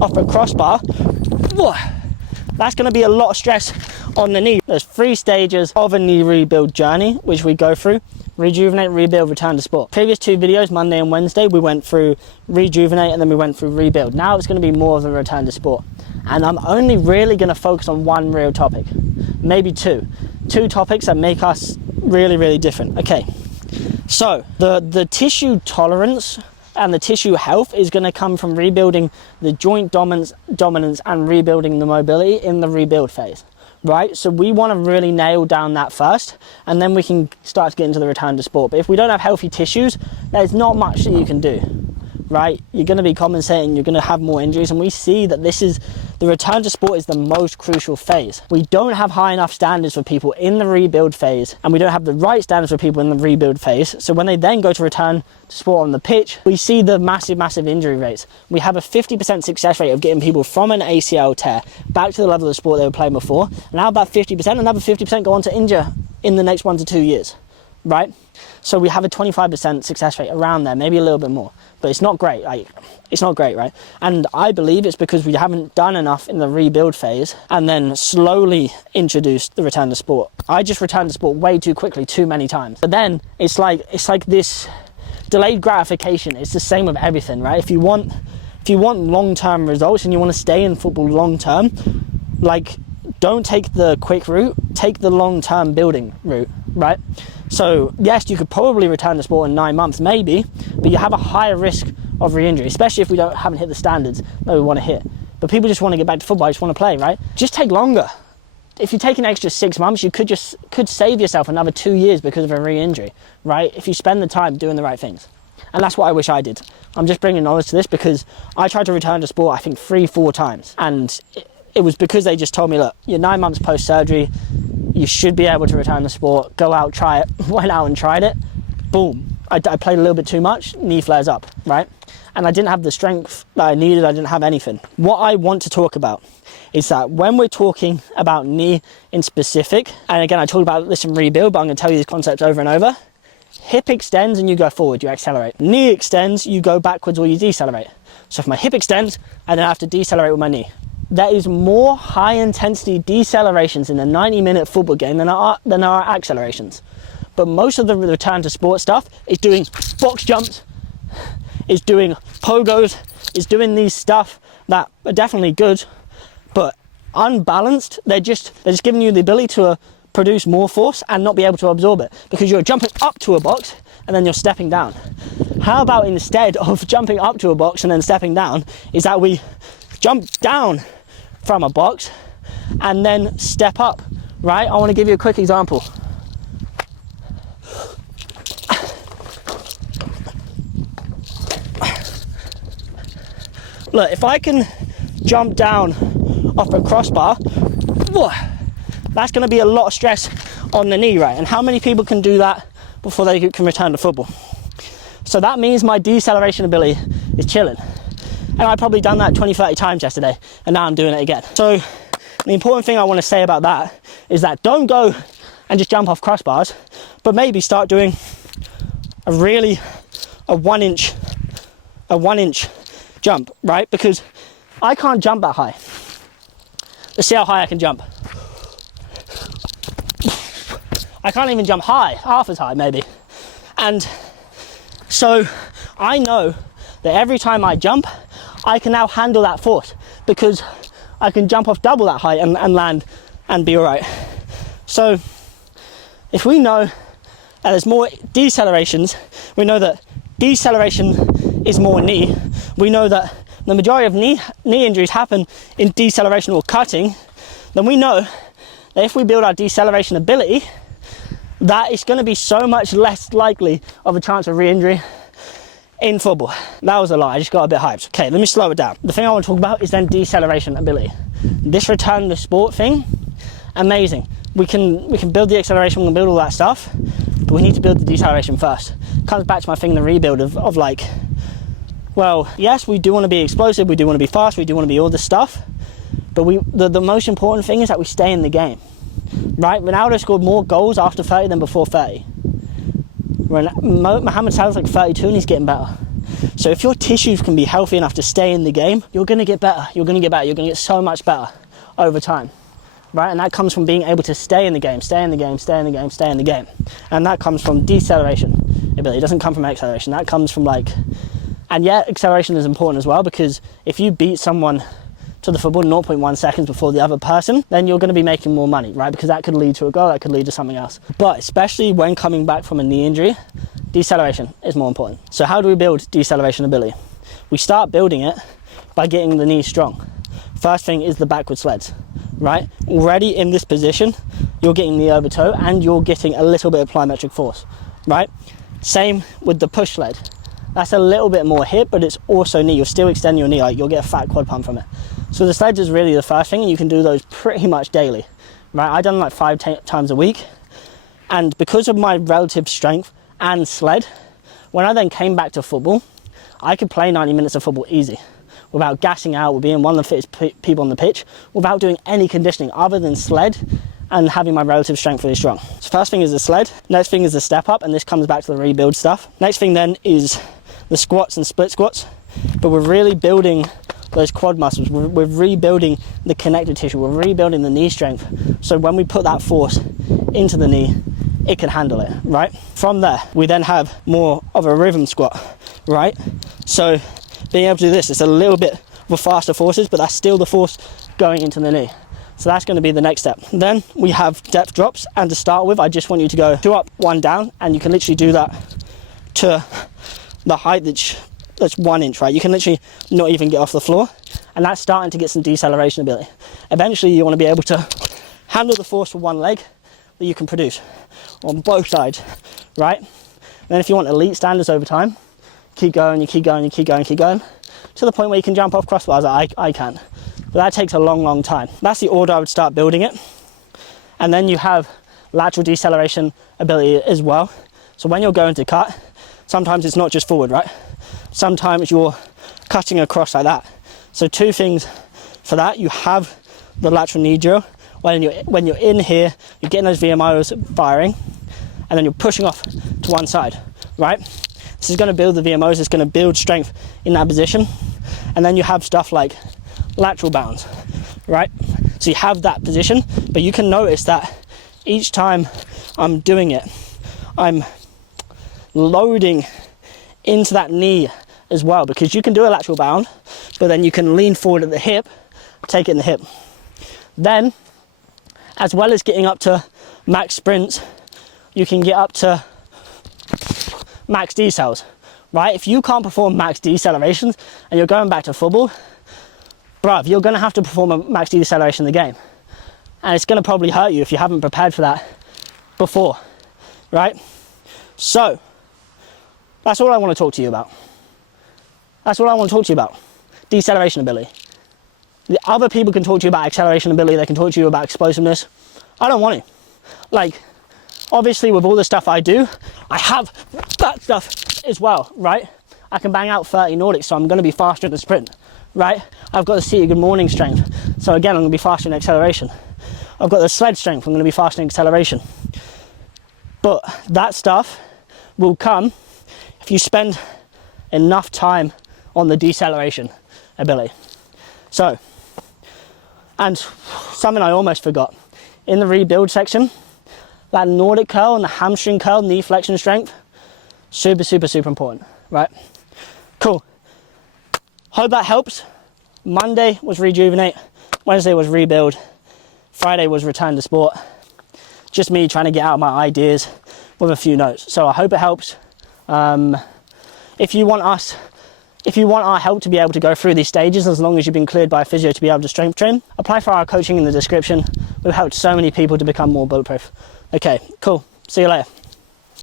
off a crossbar, that's going to be a lot of stress on the knee. There's 3 stages of a knee rebuild journey, which we go through: rejuvenate, rebuild, return to sport. Previous 2 videos, Monday and Wednesday, we went through rejuvenate and then we went through rebuild. Now it's going to be more of a return to sport. And I'm only really going to focus on 1 real topic, maybe 2 topics that make us really, really different. Okay, so the tissue tolerance and the tissue health is going to come from rebuilding the joint dominance and rebuilding the mobility in the rebuild phase, right? So we want to really nail down that first, and then we can start to get into the return to sport. But if we don't have healthy tissues, there's not much that you can do, right? You're going to be compensating, you're going to have more injuries, and we see that the return to sport is the most crucial phase. We don't have high enough standards for people in the rebuild phase, and we don't have the right standards for people in the rebuild phase. So when they then go to return to sport on the pitch, we see the massive injury rates. We have a 50% success rate of getting people from an ACL tear back to the level of the sport they were playing before. Now about 50%, another 50% go on to injure in the next 1 to 2 years, right? So we have a 25% success rate around there, maybe a little bit more, but it's not great. It's not great, right? And I believe it's because we haven't done enough in the rebuild phase and then slowly introduced the return to sport. I just returned to sport way too quickly, too many times. But then it's like this delayed gratification. It's the same with everything, right? If you want long-term results and you want to stay in football long-term, like, don't take the quick route, take the long-term building route, right? So yes, you could probably return to sport in 9 months, maybe, but you have a higher risk of re-injury, especially if we haven't hit the standards that we want to hit. But people just want to get back to football, just want to play, right? Just take longer. If you take an extra 6 months, you could save yourself another 2 years because of a re-injury, right? If you spend the time doing the right things. And that's what I wish I did. I'm just bringing knowledge to this because I tried to return to sport, I think 3-4 times. And it was because they just told me, look, you're 9 months post-surgery, you should be able to return to sport, go out, try it. Went out and tried it, boom. I played a little bit too much, knee flares up, right? And I didn't have the strength that I needed, I didn't have anything. What I want to talk about is that when we're talking about knee in specific, and again, I talked about this in rebuild, but I'm gonna tell you these concepts over and over. Hip extends and you go forward, you accelerate. Knee extends, you go backwards or you decelerate. So if my hip extends, I then have to decelerate with my knee. There is more high intensity decelerations in a 90-minute football game than there are accelerations. But most of the return to sport stuff is doing box jumps, is doing pogos, is doing these stuff that are definitely good, but unbalanced. They're just giving you the ability to produce more force and not be able to absorb it because you're jumping up to a box and then you're stepping down. How about instead of jumping up to a box and then stepping down, is that we jump down from a box and then step up, right? I want to give you a quick example. Look, if I can jump down off a crossbar, that's going to be a lot of stress on the knee, right? And how many people can do that before they can return to football? So that means my deceleration ability is chilling. And I probably done that 20-30 times yesterday, and now I'm doing it again. So the important thing I want to say about that is that don't go and just jump off crossbars, but maybe start doing a one inch jump, right? Because I can't jump that high. Let's see how high I can jump. I can't even jump high, half as high maybe. And so I know that every time I jump, I can now handle that force because I can jump off double that height and land and be all right. So if we know that there's more decelerations, we know that deceleration is more knee, we know that the majority of knee injuries happen in deceleration or cutting, then we know that if we build our deceleration ability, that it's going to be so much less likely of a chance of re-injury in football. That was a lot, I just got a bit hyped. Okay, let me slow it down. The thing I want to talk about is then deceleration ability. This return to sport thing, amazing. We can build the acceleration, we can build all that stuff, but we need to build the deceleration first. Comes back to my thing, the rebuild of like, well, yes, we do want to be explosive, we do want to be fast, we do want to be all this stuff, but the most important thing is that we stay in the game, right? Ronaldo scored more goals after 30 than before 30. Mohamed Salah's like 32 and he's getting better. So if your tissues can be healthy enough to stay in the game, you're going to get better. You're going to get better. You're going to get so much better over time, right? And that comes from being able to stay in the game, stay in the game, stay in the game, stay in the game. And that comes from deceleration ability. It doesn't come from acceleration. That comes from like, and yeah, acceleration is important as well, because if you beat someone to the football 0.1 seconds before the other person, then you're going to be making more money, right? Because that could lead to a goal, that could lead to something else. But especially when coming back from a knee injury, deceleration is more important. So how do we build deceleration ability? We start building it by getting the knee strong. First thing is the backward sleds, right? Already in this position, you're getting the over toe and you're getting a little bit of plyometric force, right? Same with the push sled. That's a little bit more hip, but it's also knee. You're still extending your knee, like you'll get a fat quad pump from it. So the sleds is really the first thing, and you can do those pretty much daily, right? I've done like 5 times a week, and because of my relative strength and sled, when I then came back to football, I could play 90 minutes of football easy, without gassing out, with being one of the fittest people on the pitch, without doing any conditioning other than sled and having my relative strength really strong. So first thing is the sled, next thing is the step up, and this comes back to the rebuild stuff. Next thing then is the squats and split squats, but we're really building those quad muscles, we're rebuilding the connective tissue, we're rebuilding the knee strength, so when we put that force into the knee, it can handle it, right? From there, we then have more of a rhythm squat, right? So being able to do this, it's a little bit with faster forces, but that's still the force going into the knee. So that's going to be the next step. Then we have depth drops, and to start with, I just want you to go 2 up, 1 down, and you can literally do that to the height that's 1 inch, right? You can literally not even get off the floor, and that's starting to get some deceleration ability. Eventually you want to be able to handle the force with one leg that you can produce on both sides, right? And then if you want elite standards over time, keep going, you keep going, you keep going, keep going, to the point where you can jump off crossbars like I can. But that takes a long time. That's the order I would start building it. And then you have lateral deceleration ability as well. So when you're going to cut, sometimes it's not just forward, right? Sometimes you're cutting across like that. So 2 things for that. You have the lateral knee drill. When you're in here, you're getting those VMOs firing, and then you're pushing off to one side, right? This is going to build the VMOs, it's going to build strength in that position. And then you have stuff like lateral bounds, right? So you have that position, but you can notice that each time I'm doing it, I'm loading into that knee as well, because you can do a lateral bound, but then you can lean forward at the hip, take it in the hip. Then, as well as getting up to max sprints, you can get up to max decels, right? If you can't perform max decelerations and you're going back to football, bruv, you're gonna have to perform a max deceleration in the game. And it's gonna probably hurt you if you haven't prepared for that before, right? So, that's all I want to talk to you about. That's all I want to talk to you about. Deceleration ability. The other people can talk to you about acceleration ability, they can talk to you about explosiveness. I don't want to. Like, obviously with all the stuff I do, I have that stuff as well, right? I can bang out 30 Nordics, so I'm going to be faster in the sprint, right? I've got the seated good morning strength, so again, I'm going to be faster in acceleration. I've got the sled strength, I'm going to be faster in acceleration. But that stuff will come if you spend enough time on the deceleration ability. So, and something I almost forgot, in the rebuild section, that Nordic curl and the hamstring curl, knee flexion strength, super important, right? Cool. Hope that helps. Monday was rejuvenate, Wednesday was rebuild, Friday was return to sport. Just me trying to get out my ideas with a few notes. So I hope it helps. If you want our help to be able to go through these stages, as long as you've been cleared by a physio to be able to strength train, apply for our coaching in the description. We've helped so many people to become more bulletproof. Okay, cool. See you later.